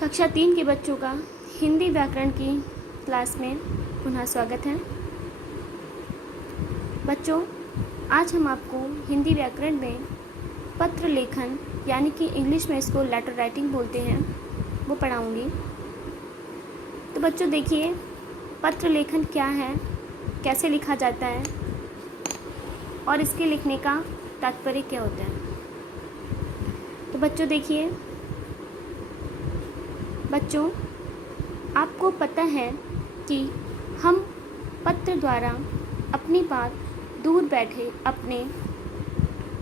कक्षा 3 के बच्चों का हिंदी व्याकरण की क्लास में पुनः स्वागत है। बच्चों, आज हम आपको हिंदी व्याकरण में पत्र लेखन यानी कि इंग्लिश में इसको लेटर राइटिंग बोलते हैं वो पढ़ाऊंगी। तो बच्चों देखिए, पत्र लेखन क्या है, कैसे लिखा जाता है और इसके लिखने का तात्पर्य क्या होता है। तो बच्चों देखिए, बच्चों आपको पता है कि हम पत्र द्वारा अपनी बात दूर बैठे अपने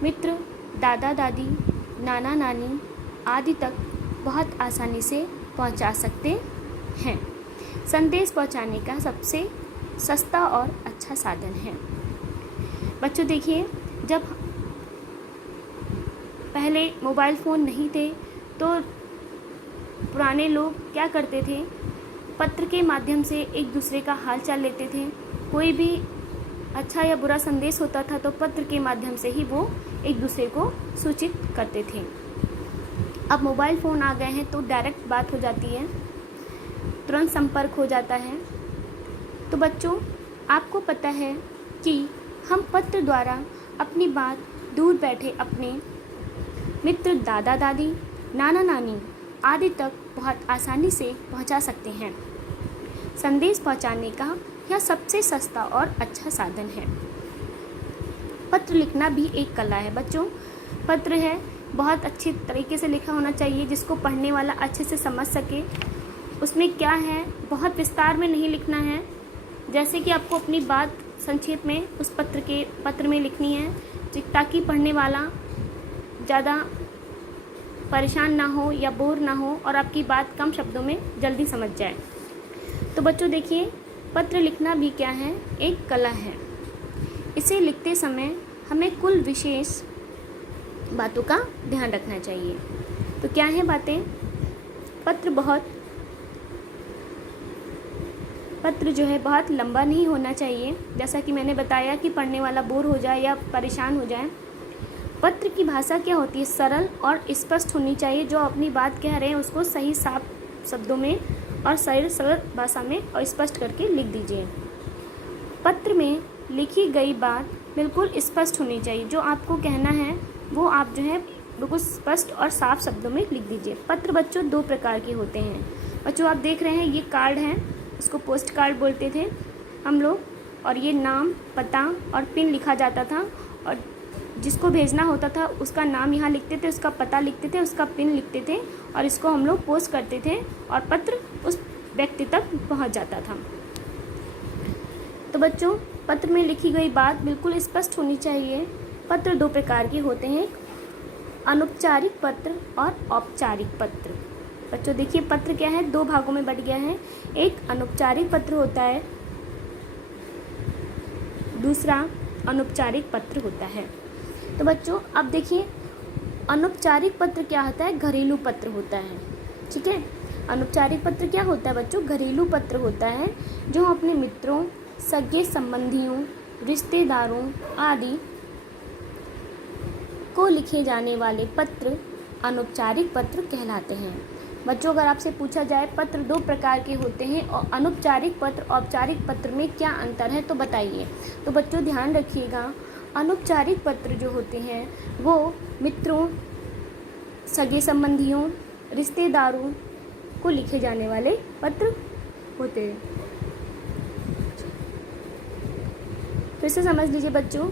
मित्र, दादा दादी, नाना नानी आदि तक बहुत आसानी से पहुंचा सकते हैं। संदेश पहुंचाने का सबसे सस्ता और अच्छा साधन है। बच्चों देखिए, जब पहले मोबाइल फ़ोन नहीं थे तो पुराने लोग क्या करते थे, पत्र के माध्यम से एक दूसरे का हाल चाल लेते थे। कोई भी अच्छा या बुरा संदेश होता था तो पत्र के माध्यम से ही वो एक दूसरे को सूचित करते थे। अब मोबाइल फ़ोन आ गए हैं तो डायरेक्ट बात हो जाती है, तुरंत संपर्क हो जाता है। तो बच्चों आपको पता है कि हम पत्र द्वारा अपनी बात दूर बैठे अपने मित्र, दादा दादी, नाना नानी आदि तक बहुत आसानी से पहुंचा सकते हैं। संदेश पहुंचाने का यह सबसे सस्ता और अच्छा साधन है। पत्र लिखना भी एक कला है बच्चों। पत्र है बहुत अच्छी तरीके से लिखा होना चाहिए जिसको पढ़ने वाला अच्छे से समझ सके। उसमें क्या है, बहुत विस्तार में नहीं लिखना है, जैसे कि आपको अपनी बात संक्षेप में उस पत्र में लिखनी है ताकि पढ़ने वाला ज़्यादा परेशान ना हो या बोर ना हो और आपकी बात कम शब्दों में जल्दी समझ जाए। तो बच्चों देखिए, पत्र लिखना भी क्या है, एक कला है। इसे लिखते समय हमें कुल विशेष बातों का ध्यान रखना चाहिए। तो क्या है बातें? पत्र जो है बहुत लंबा नहीं होना चाहिए, जैसा कि मैंने बताया कि पढ़ने वाला बोर हो जाए या परेशान हो जाए। पत्र की भाषा क्या होती है, सरल और स्पष्ट होनी चाहिए। जो अपनी बात कह रहे हैं उसको सही साफ शब्दों में और सरल भाषा में और स्पष्ट करके लिख दीजिए। पत्र में लिखी गई बात बिल्कुल स्पष्ट होनी चाहिए। जो आपको कहना है वो आप जो है बिल्कुल स्पष्ट और साफ शब्दों में लिख दीजिए। पत्र बच्चों दो प्रकार के होते हैं। बच्चों आप देख रहे हैं ये कार्ड है, इसको पोस्ट कार्ड बोलते थे हम लोग, और ये नाम, पता और पिन लिखा जाता था और जिसको भेजना होता था उसका नाम यहाँ लिखते थे, उसका पता लिखते थे, उसका पिन लिखते थे और इसको हम लोग पोस्ट करते थे और पत्र उस व्यक्ति तक पहुँच जाता था। तो बच्चों पत्र में लिखी गई बात बिल्कुल स्पष्ट होनी चाहिए। पत्र दो प्रकार के होते हैं, अनौपचारिक पत्र और औपचारिक पत्र। बच्चों देखिए, पत्र क्या है, दो भागों में बट गया है। एक अनौपचारिक पत्र होता है, दूसरा अनौपचारिक पत्र होता है। तो बच्चों अब देखिए, अनौपचारिक पत्र क्या होता है, घरेलू पत्र होता है। ठीक है, अनौपचारिक पत्र क्या होता है बच्चों, घरेलू पत्र होता है जो अपने मित्रों, सगे संबंधियों, रिश्तेदारों आदि को लिखे जाने वाले पत्र अनौपचारिक पत्र कहलाते हैं। बच्चों अगर आपसे पूछा जाए पत्र दो प्रकार के होते हैं और अनौपचारिक पत्र औपचारिक पत्र में क्या अंतर है तो बताइए। तो बच्चों ध्यान रखिएगा, अनौपचारिक पत्र जो होते हैं वो मित्रों, सगे संबंधियों, रिश्तेदारों को लिखे जाने वाले पत्र होते हैं। फिर से समझ लीजिए बच्चों,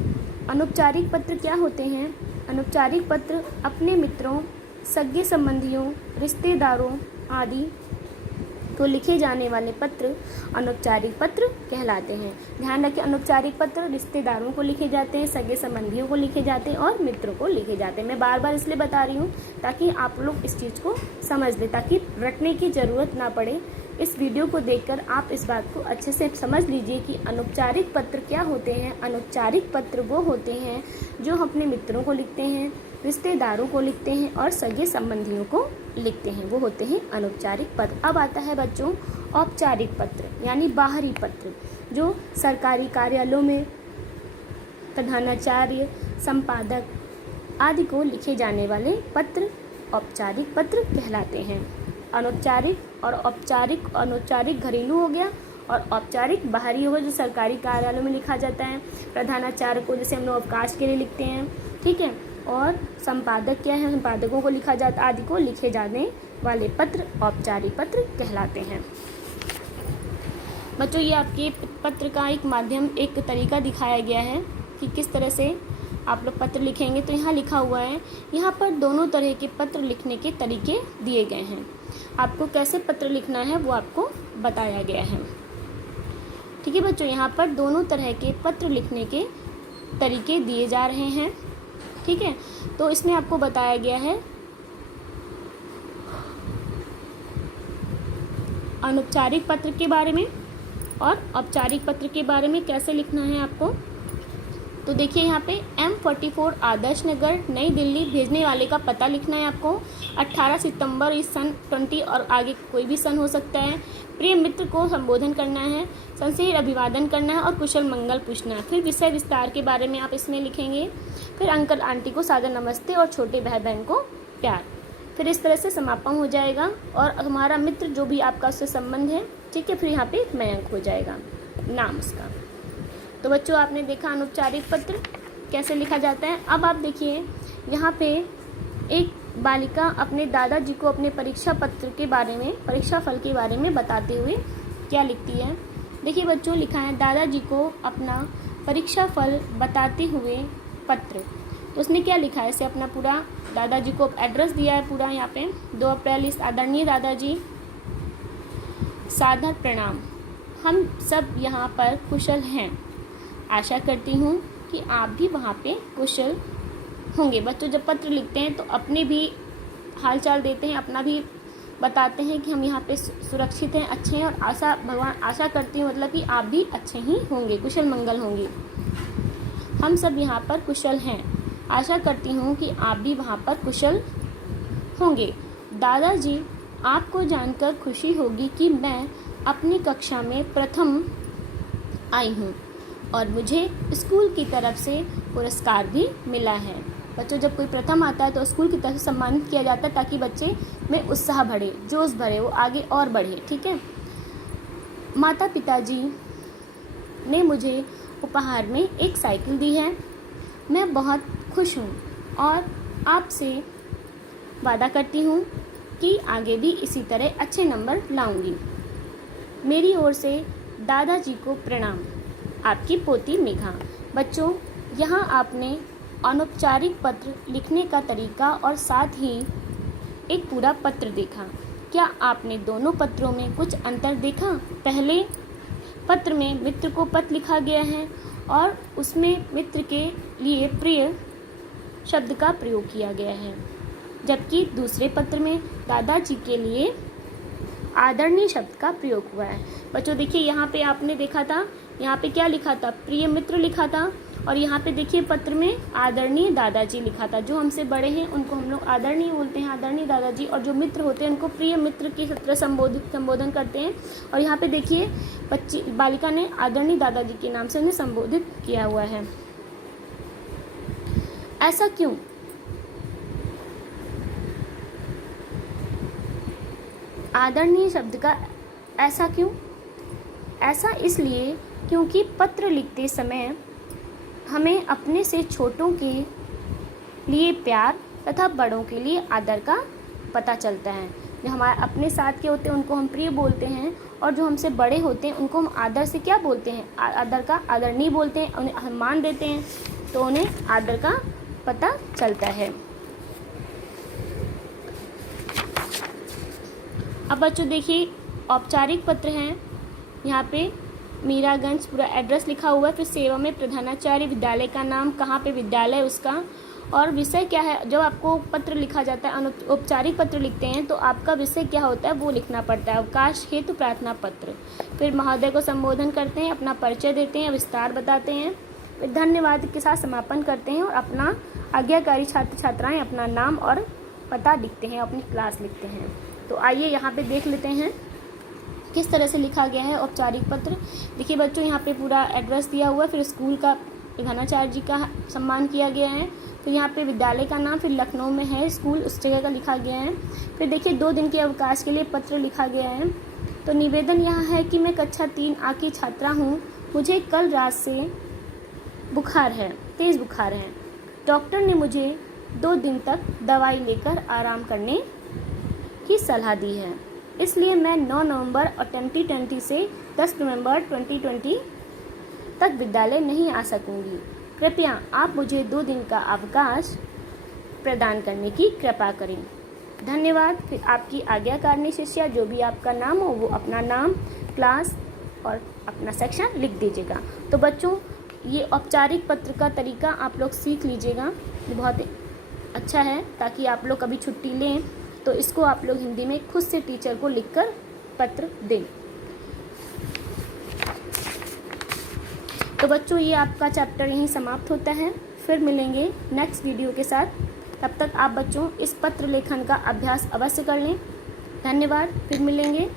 अनौपचारिक पत्र क्या होते हैं। अनौपचारिक पत्र अपने मित्रों, सगे संबंधियों, रिश्तेदारों आदि को लिखे जाने वाले पत्र अनौपचारिक पत्र कहलाते हैं। ध्यान रखें, अनौपचारिक पत्र रिश्तेदारों को लिखे जाते हैं, सगे संबंधियों को लिखे जाते हैं और मित्रों को लिखे जाते हैं। मैं बार बार इसलिए बता रही हूँ ताकि आप लोग इस चीज़ को समझ लें, ताकि रटने की ज़रूरत ना पड़े। इस वीडियो को देखकर आप इस बात को अच्छे से समझ लीजिए कि अनौपचारिक पत्र क्या होते हैं। अनौपचारिक पत्र वो होते हैं जो अपने मित्रों को लिखते हैं, रिश्तेदारों को लिखते हैं और सगे संबंधियों को लिखते हैं, वो होते हैं अनौपचारिक पत्र। अब आता है बच्चों औपचारिक पत्र यानी बाहरी पत्र, जो सरकारी कार्यालयों में प्रधानाचार्य, संपादक आदि को लिखे जाने वाले पत्र औपचारिक पत्र कहलाते हैं। अनौपचारिक और औपचारिक। अनौपचारिक घरेलू हो गया और औपचारिक बाहरी होगा, जो सरकारी कार्यालयों में लिखा जाता है। प्रधानाचार्य को जैसे हम लोग अवकाश के लिए लिखते हैं, ठीक है। और संपादक क्या है, संपादकों को लिखा जाता आदि को लिखे जाने वाले पत्र औपचारिक पत्र कहलाते हैं। बच्चों, ये आपके पत्र का एक माध्यम, एक तरीका दिखाया गया है कि किस तरह से आप लोग पत्र लिखेंगे। तो यहाँ लिखा हुआ है, यहाँ पर दोनों तरह के पत्र लिखने के तरीके दिए गए हैं। आपको कैसे पत्र लिखना है वो आपको बताया गया है, ठीक है बच्चों। यहाँ पर दोनों तरह के पत्र लिखने के तरीके दिए जा रहे हैं, ठीक है। तो इसमें आपको बताया गया है अनौपचारिक पत्र के बारे में और औपचारिक पत्र के बारे में कैसे लिखना है आपको। तो देखिए यहाँ पे M44 आदर्श नगर नई दिल्ली भेजने वाले का पता लिखना है आपको। 18 सितंबर इस सन 20 और आगे कोई भी सन हो सकता है। प्रिय मित्र को संबोधन करना है, संशय अभिवादन करना है और कुशल मंगल पूछना है। फिर विषय विस्तार के बारे में आप इसमें लिखेंगे। फिर अंकल आंटी को सादर नमस्ते और छोटे भाई बहन को प्यार। फिर इस तरह से समापन हो जाएगा और हमारा मित्र जो भी आपका उससे संबंध है, ठीक है। फिर यहाँ पे मयंक हो जाएगा नाम उसका। तो बच्चों, आपने देखा अनौपचारिक पत्र कैसे लिखा जाता है। अब आप देखिए यहाँ पे एक बालिका अपने दादाजी को अपने परीक्षा पत्र के बारे में, परीक्षा फल के बारे में बताते हुए क्या लिखती है। देखिए बच्चों, लिखा है दादाजी को अपना परीक्षा फल बताते हुए पत्र। तो उसने क्या लिखा है, इसे अपना पूरा दादाजी को एड्रेस दिया है पूरा। यहाँ पे 2 अप्रैल इस आदरणीय दादाजी, सादर प्रणाम। हम सब यहाँ पर कुशल हैं। आशा करती हूँ कि आप भी वहाँ पे कुशल होंगे। बच्चों, जब पत्र लिखते हैं तो अपने भी हालचाल देते हैं, अपना भी बताते हैं कि हम यहाँ पे सुरक्षित हैं, अच्छे हैं। और भगवान आशा करती हूँ मतलब कि आप भी अच्छे ही होंगे, कुशल मंगल होंगे। हम सब यहाँ पर कुशल हैं। आशा करती हूँ कि आप भी वहाँ पर कुशल होंगे। दादाजी, आपको जानकर खुशी होगी कि मैं अपनी कक्षा में प्रथम आई हूँ और मुझे स्कूल की तरफ से पुरस्कार भी मिला है। बच्चों, जब कोई प्रथम आता है तो स्कूल की तरफ से सम्मानित किया जाता है ताकि बच्चे में उत्साह बढ़े, जोश बढ़े, वो आगे और बढ़े, ठीक है। माता पिताजी ने मुझे उपहार में एक साइकिल दी है। मैं बहुत खुश हूँ और आपसे वादा करती हूँ कि आगे भी इसी तरह अच्छे नंबर लाऊंगी। मेरी ओर से दादाजी को प्रणाम। आपकी पोती मेघा। बच्चों, यहाँ आपने अनौपचारिक पत्र लिखने का तरीका और साथ ही एक पूरा पत्र देखा। क्या आपने दोनों पत्रों में कुछ अंतर देखा? पहले पत्र में मित्र को पत्र लिखा गया है और उसमें मित्र के लिए प्रिय शब्द का प्रयोग किया गया है, जबकि दूसरे पत्र में दादाजी के लिए आदरणीय शब्द का प्रयोग हुआ है। बच्चों देखिए, यहाँ पे आपने देखा था, यहाँ पे क्या लिखा था, प्रिय मित्र लिखा था। और यहाँ पे देखिए पत्र में आदरणीय दादाजी लिखा था। जो हमसे बड़े हैं उनको हम लोग आदरणीय बोलते हैं, आदरणीय दादाजी। और जो मित्र होते हैं उनको प्रिय मित्र की तरह संबोधन करते हैं। और यहाँ पे देखिए बालिका ने आदरणीय दादाजी के नाम से उन्हें संबोधित किया हुआ है। ऐसा क्यों? आदरणीय शब्द का ऐसा क्यों? ऐसा इसलिए क्योंकि पत्र लिखते समय हमें अपने से छोटों के लिए प्यार तथा बड़ों के लिए आदर का पता चलता है। जो हमारे अपने साथ के होते हैं उनको हम प्रिय बोलते हैं और जो हमसे बड़े होते हैं उनको हम आदर से क्या बोलते हैं, आदर का आदरणीय बोलते हैं, उन्हें सम्मान देते हैं, तो उन्हें आदर का पता चलता है। अब बच्चों देखिए, औपचारिक पत्र हैं। यहाँ पे मीरागंज पूरा एड्रेस लिखा हुआ है। फिर सेवा में प्रधानाचार्य, विद्यालय का नाम, कहाँ पे विद्यालय उसका, और विषय क्या है। जब आपको पत्र लिखा जाता है, औपचारिक पत्र लिखते हैं तो आपका विषय क्या होता है वो लिखना पड़ता है। अवकाश हेतु प्रार्थना पत्र। फिर महोदय को संबोधन करते हैं, अपना परिचय देते हैं, विस्तार बताते हैं, फिर धन्यवाद के साथ समापन करते हैं और अपना आज्ञाकारी छात्र छात्राएँ अपना नाम और पता लिखते हैं, अपनी क्लास लिखते हैं। तो आइए यहाँ पे देख लेते हैं किस तरह से लिखा गया है औपचारिक पत्र। देखिए बच्चों, यहाँ पे पूरा एड्रेस दिया हुआ है। फिर स्कूल का प्रधानाचार्य जी का सम्मान किया गया है। तो यहाँ पे विद्यालय का नाम, फिर लखनऊ में है स्कूल, उस जगह का लिखा गया है। फिर देखिए 2 दिन के अवकाश के लिए पत्र लिखा गया है। तो निवेदन यहाँ है कि मैं कक्षा 3 A की छात्रा हूँ। मुझे कल रात से बुखार है, तेज़ बुखार है। डॉक्टर ने मुझे 2 दिन तक दवाई लेकर आराम करने की सलाह दी है, इसलिए मैं 9 नवंबर और 2020 से 10 नवंबर 2020 तक विद्यालय नहीं आ सकूंगी। कृपया आप मुझे 2 दिन का अवकाश प्रदान करने की कृपा करें। धन्यवाद। फिर आपकी आज्ञाकारिणी शिष्या, जो भी आपका नाम हो वो अपना नाम, क्लास और अपना सेक्शन लिख दीजिएगा। तो बच्चों, ये औपचारिक पत्र का तरीका आप लोग सीख लीजिएगा, ये बहुत अच्छा है, ताकि आप लोग कभी छुट्टी लें तो इसको आप लोग हिंदी में खुद से टीचर को लिखकर पत्र दें। तो बच्चों, ये आपका चैप्टर यहीं समाप्त होता है। फिर मिलेंगे नेक्स्ट वीडियो के साथ। तब तक आप बच्चों इस पत्र लेखन का अभ्यास अवश्य कर लें। धन्यवाद। फिर मिलेंगे।